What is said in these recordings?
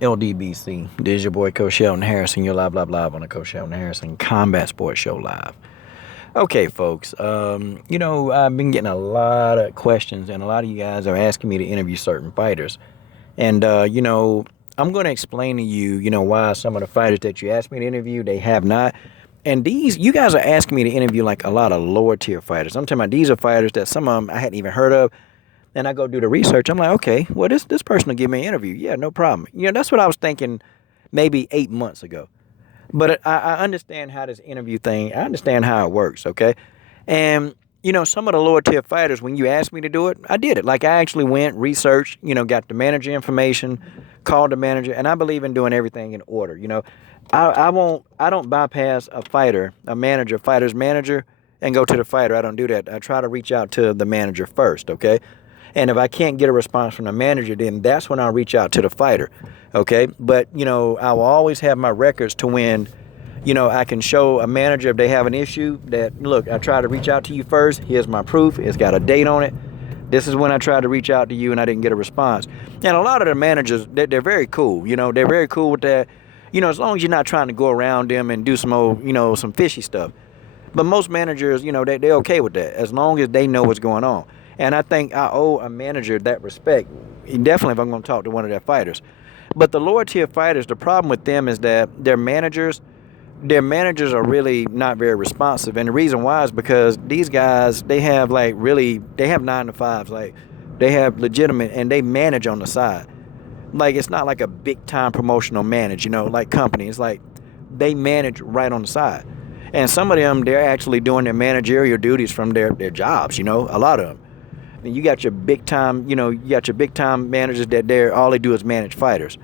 LDBC. This is your boy Coach Shelton Harrison. You're live on the Coach Shelton Harrison Combat Sports Show live. Okay, folks. I've been getting a lot of questions, and a lot of you guys are asking me to interview certain fighters. And I'm going to explain to you, why some of the fighters that you asked me to interview, they have not. And these, you guys are asking me to interview like a lot of lower tier fighters. I'm talking about these are fighters that some of them I hadn't even heard of. And I go do the research. I'm like, okay, well, this person will give me an interview. Yeah, no problem. That's what I was thinking maybe 8 months ago. But I understand how this interview thing, I understand how it works, okay? And, some of the lower tier fighters, when you asked me to do it, I did it. Like, I actually went, researched, got the manager information, called the manager, and I believe in doing everything in order. I don't bypass a fighter, fighter's manager, and go to the fighter. I don't do that. I try to reach out to the manager first, okay? And if I can't get a response from the manager, then that's when I'll reach out to the fighter. Okay. But, I will always have my records to when, I can show a manager if they have an issue that, look, I try to reach out to you first. Here's my proof. It's got a date on it. This is when I tried to reach out to you and I didn't get a response. And a lot of the managers, they're very cool. They're very cool with that. As long as you're not trying to go around them and do some old, some fishy stuff. But most managers, they're okay with that as long as they know what's going on. And I think I owe a manager that respect, definitely if I'm going to talk to one of their fighters. But the lower tier fighters, the problem with them is that their managers are really not very responsive. And the reason why is because these guys, they have 9 to 5s, like they have legitimate, and they manage on the side. Like, it's not like a big time promotional manage, like company. It's like they manage right on the side. And some of them, they're actually doing their managerial duties from their jobs, a lot of them. And you got your big time, managers that all they do is manage fighters.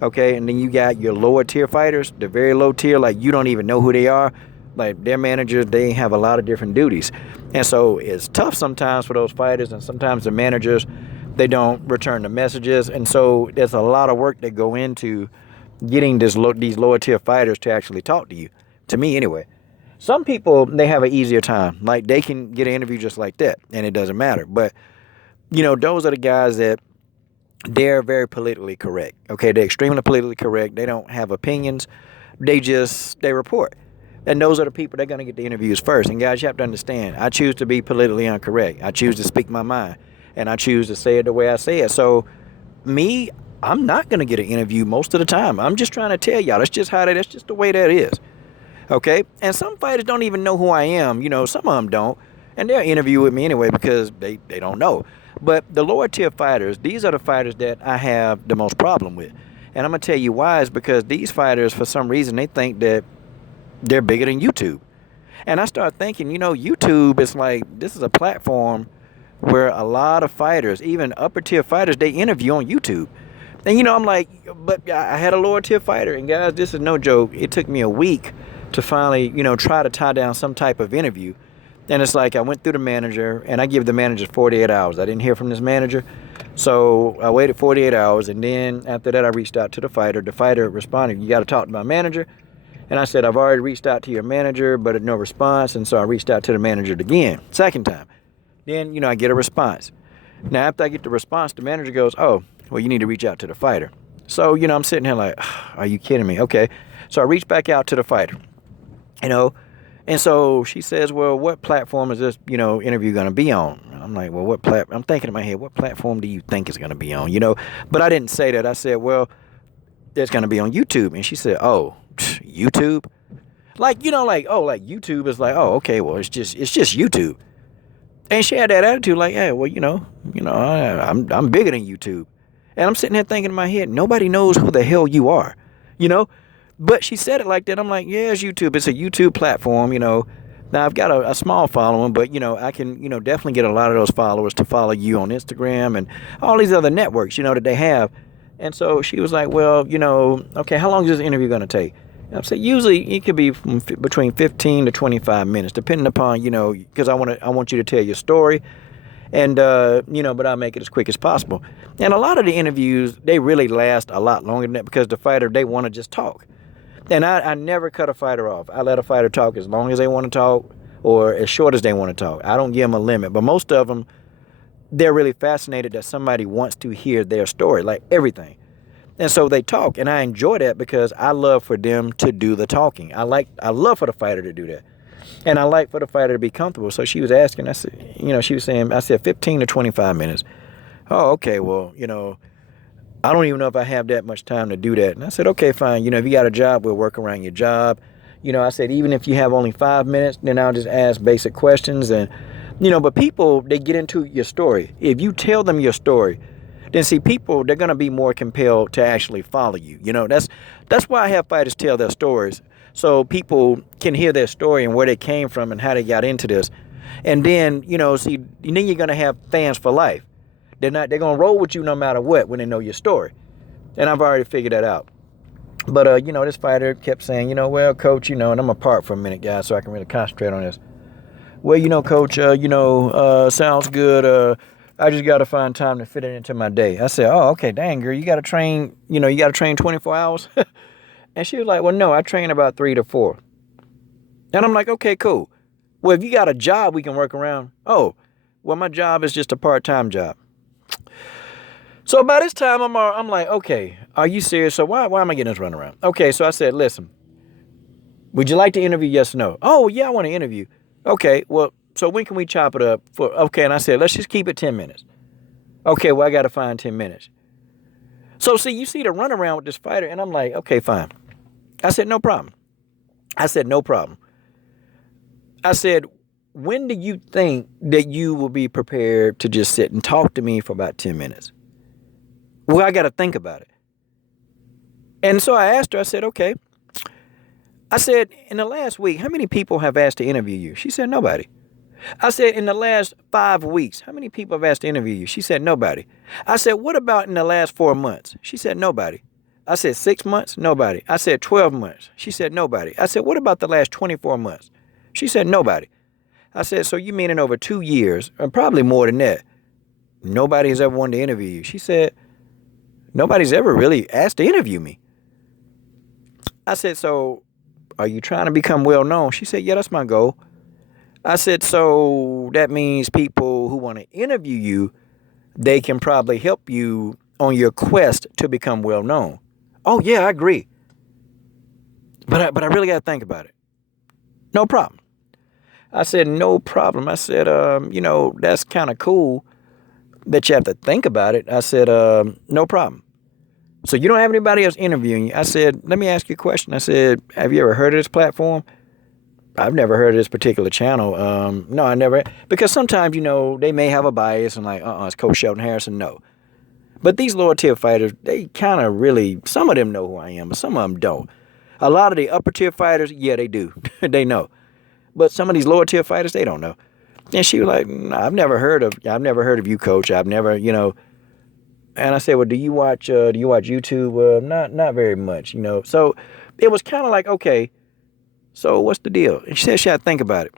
Okay, and then you got your lower tier fighters, the very low tier, like you don't even know who they are. Like their managers, they have a lot of different duties. And so it's tough sometimes for those fighters, and sometimes the managers, they don't return the messages. And so there's a lot of work that go into getting these lower tier fighters to actually talk to you. To me anyway. Some people, they have an easier time. Like, they can get an interview just like that, and it doesn't matter. But, those are the guys that they're very politically correct. Okay, they're extremely politically correct. They don't have opinions. They report. And those are the people that are going to get the interviews first. And, guys, you have to understand, I choose to be politically incorrect. I choose to speak my mind, and I choose to say it the way I say it. So, me, I'm not going to get an interview most of the time. I'm just trying to tell y'all, that's just the way that is. Okay, and some fighters don't even know who I am. Some of them don't, and they'll interview with me anyway because they don't know. But the lower tier fighters, these are the fighters that I have the most problem with. And I'm going to tell you why is because these fighters, for some reason, they think that they're bigger than YouTube. And I start thinking, YouTube is like, this is a platform where a lot of fighters, even upper tier fighters, they interview on YouTube. And, I'm like, but I had a lower tier fighter, and guys, this is no joke. It took me a week to finally, try to tie down some type of interview. And it's like I went through the manager, and I give the manager 48 hours. I didn't hear from this manager. So I waited 48 hours, and then after that I reached out to the fighter. The fighter responded, you got to talk to my manager. And I said, I've already reached out to your manager, but no response. And so I reached out to the manager again, second time. Then, I get a response. Now, after I get the response, the manager goes, oh, well, you need to reach out to the fighter. So, I'm sitting here like, are you kidding me? Okay. So I reached back out to the fighter. And so she says, well, what platform is this, interview going to be on? I'm like, well, I'm thinking in my head, what platform do you think it's going to be on, But I didn't say that. I said, well, it's going to be on YouTube. And she said, oh, YouTube? Like, like YouTube is like, oh, okay, well, it's just YouTube. And she had that attitude like, hey, well, I'm bigger than YouTube. And I'm sitting there thinking in my head, nobody knows who the hell you are, But she said it like that. I'm like, yeah, it's YouTube. It's a YouTube platform, Now, I've got a small following, but, I can, definitely get a lot of those followers to follow you on Instagram and all these other networks, that they have. And so she was like, well, okay, how long is this interview going to take? And I said, usually it could be between 15 to 25 minutes, depending upon, because I want you to tell your story. And, but I'll make it as quick as possible. And a lot of the interviews, they really last a lot longer than that because the fighter, they want to just talk. And I never cut a fighter off. I let a fighter talk as long as they want to talk or as short as they want to talk. I don't give them a limit. But most of them, they're really fascinated that somebody wants to hear their story, like everything. And so they talk, and I enjoy that because I love for them to do the talking. I love for the fighter to do that. And I like for the fighter to be comfortable. So she was asking, I said, she was saying, I said 15 to 25 minutes. Oh, okay, well, I don't even know if I have that much time to do that. And I said, okay, fine. If you got a job, we'll work around your job. I said, even if you have only 5 minutes, then I'll just ask basic questions. And, but people, they get into your story. If you tell them your story, then see, people, they're going to be more compelled to actually follow you. That's why I have fighters tell their stories. So people can hear their story and where they came from and how they got into this. And then, see, then you're going to have fans for life. They're going to roll with you no matter what when they know your story. And I've already figured that out. But, this fighter kept saying, well, coach, and I'm apart for a minute, guys, so I can really concentrate on this. Well, coach, sounds good. I just got to find time to fit it into my day. I said, oh, okay, dang, girl, you got to train, you got to train 24 hours. And she was like, well, no, I train about 3 to 4. And I'm like, okay, cool. Well, if you got a job we can work around. Oh, well, my job is just a part-time job. So by this time, I'm like, okay, are you serious? So why am I getting this runaround? Okay, so I said, listen, would you like to interview? Yes or no? Oh, yeah, I want to interview. Okay, well, so when can we chop it up for? Okay, and I said, let's just keep it 10 minutes. Okay, well, I got to find 10 minutes. So see, you see the runaround with this fighter, and I'm like, okay, fine. I said, no problem. I said, no problem. I said, when do you think that you will be prepared to just sit and talk to me for about 10 minutes? Well, I got to think about it. And so I asked her, I said, okay. I said, in the last week, how many people have asked to interview you? She said, nobody. I said, in the last 5 weeks, how many people have asked to interview you? She said, nobody. I said, what about in the last 4 months? She said, nobody. I said, 6 months? Nobody. I said, 12 months. She said, nobody. I said, what about the last 24 months? She said, nobody. I said, so you mean in over 2 years, or probably more than that, nobody has ever wanted to interview you? She said, nobody's ever really asked to interview me. I said, so are you trying to become well known? She said, yeah, that's my goal. I said, so that means people who want to interview you, they can probably help you on your quest to become well known. Oh, yeah, I agree. But I really got to think about it. No problem. I said, no problem. I said, that's kind of cool that you have to think about it. I said, no problem. So you don't have anybody else interviewing you? I said, let me ask you a question. I said, have you ever heard of this platform? I've never heard of this particular channel. No, I never. Because sometimes, they may have a bias and like, it's Coach Shelton Harrison. No. But these lower tier fighters, they kind of really, some of them know who I am, but some of them don't. A lot of the upper tier fighters, yeah, they do. They know. But some of these lower tier fighters, they don't know. And she was like, nah, I've never heard of you, coach. I've never, And I said, well, do you watch YouTube? Not very much, So it was kind of like, okay, so what's the deal? And she said she had to think about it.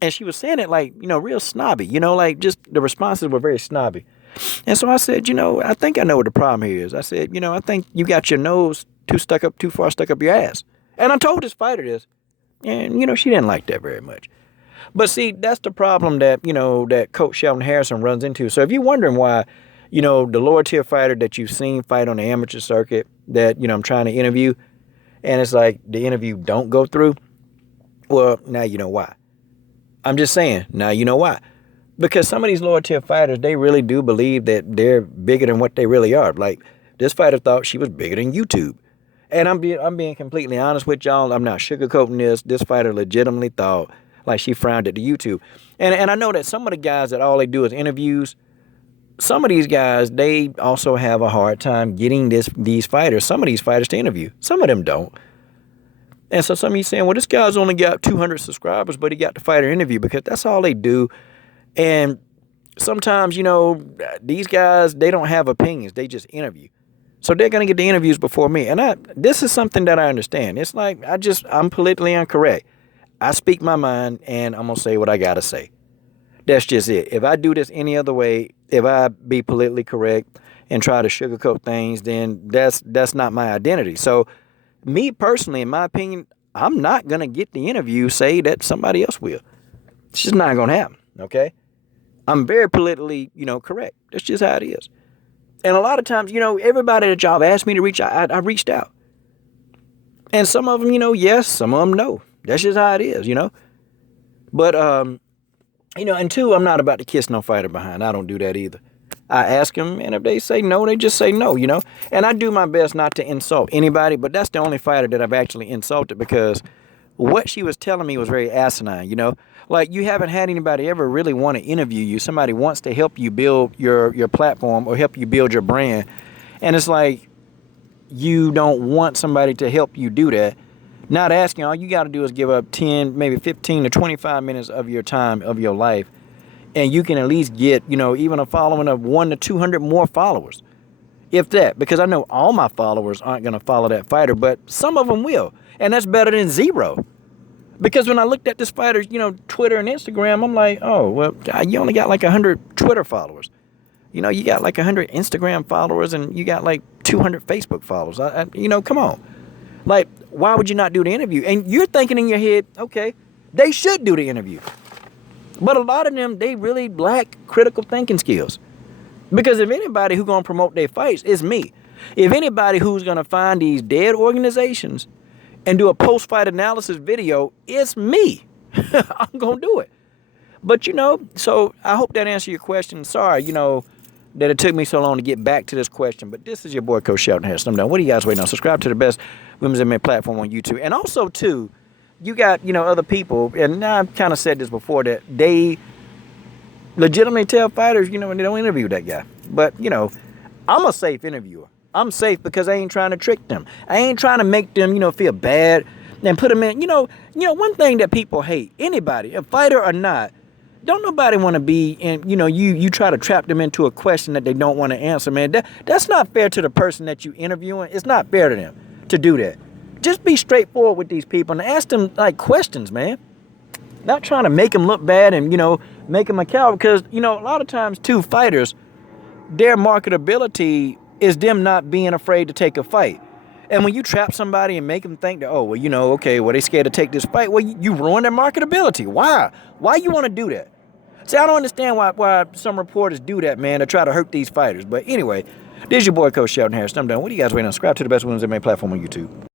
And she was saying it like, real snobby, like just the responses were very snobby. And so I said, I think I know what the problem here is. I said, I think you got your nose too far stuck up your ass. And I told this fighter this. And, she didn't like that very much. But see, that's the problem that, that Coach Shelton Harrison runs into. So if you're wondering why, the lower tier fighter that you've seen fight on the amateur circuit that, I'm trying to interview, and it's like the interview don't go through, well, now you know why. I'm just saying, now you know why. Because some of these lower tier fighters, they really do believe that they're bigger than what they really are. Like, this fighter thought she was bigger than YouTube. And I'm being completely honest with y'all. I'm not sugarcoating this. This fighter legitimately thought like she frowned at the YouTube. And I know that some of the guys that all they do is interviews, some of these guys, they also have a hard time getting some of these fighters to interview. Some of them don't. And so some of you saying, well, this guy's only got 200 subscribers, but he got the fighter interview, because that's all they do. And sometimes, these guys, they don't have opinions. They just interview. So they're going to get the interviews before me. And this is something that I understand. It's like, I'm politically incorrect. I speak my mind and I'm going to say what I got to say. That's just it. If I do this any other way, if I be politically correct and try to sugarcoat things, then that's not my identity. So me personally, in my opinion, I'm not going to get the interview, say that somebody else will. It's just not going to happen. Okay. I'm very politically, correct. That's just how it is. And a lot of times, everybody that y'all have asked me to reach out, I reached out. And some of them, yes, some of them no. That's just how it is, But, and two, I'm not about to kiss no fighter behind. I don't do that either. I ask them, and if they say no, they just say no, And I do my best not to insult anybody, but that's the only fighter that I've actually insulted because what she was telling me was very asinine, Like, you haven't had anybody ever really want to interview you. Somebody wants to help you build your platform or help you build your brand. And it's like, you don't want somebody to help you do that. Not asking, all you got to do is give up 10, maybe 15 to 25 minutes of your time, of your life. And you can at least get, even a following of 100 to 200 more followers. If that, because I know all my followers aren't going to follow that fighter, but some of them will. And that's better than zero. Because when I looked at this fighter's, Twitter and Instagram, I'm like, oh, well, God, you only got like 100 Twitter followers. You got like 100 Instagram followers and you got like 200 Facebook followers. Come on. Like, why would you not do the interview? And you're thinking in your head, okay, they should do the interview. But a lot of them, they really lack critical thinking skills. Because if anybody who's going to promote their fights, it's me. If anybody who's going to find these dead organizations and do a post-fight analysis video, it's me. I'm going to do it. But, so I hope that answered your question. Sorry, that it took me so long to get back to this question. But this is your boy, Coach Shelton Harris. I'm done. What are you guys waiting on? Subscribe to the best women's MMA platform on YouTube. And also, too, you got, other people, and I've kind of said this before, that they legitimately tell fighters, they don't interview that guy. But, I'm a safe interviewer. I'm safe because I ain't trying to trick them. I ain't trying to make them, feel bad and put them in. One thing that people hate, anybody, a fighter or not, don't nobody want to be in, you try to trap them into a question that they don't want to answer, man. That's not fair to the person that you interviewing. It's not fair to them to do that. Just be straightforward with these people and ask them, like, questions, man. Not trying to make them look bad and, make them a coward. Because, a lot of times, too, fighters, their marketability is them not being afraid to take a fight. And when you trap somebody and make them think that, they scared to take this fight, well, you ruin their marketability. Why? Why you want to do that? See, I don't understand why some reporters do that, man, to try to hurt these fighters. But anyway, this is your boy, Coach Shelton Harris. I'm done. What are you guys waiting on? Subscribe to the best women's MMA platform on YouTube.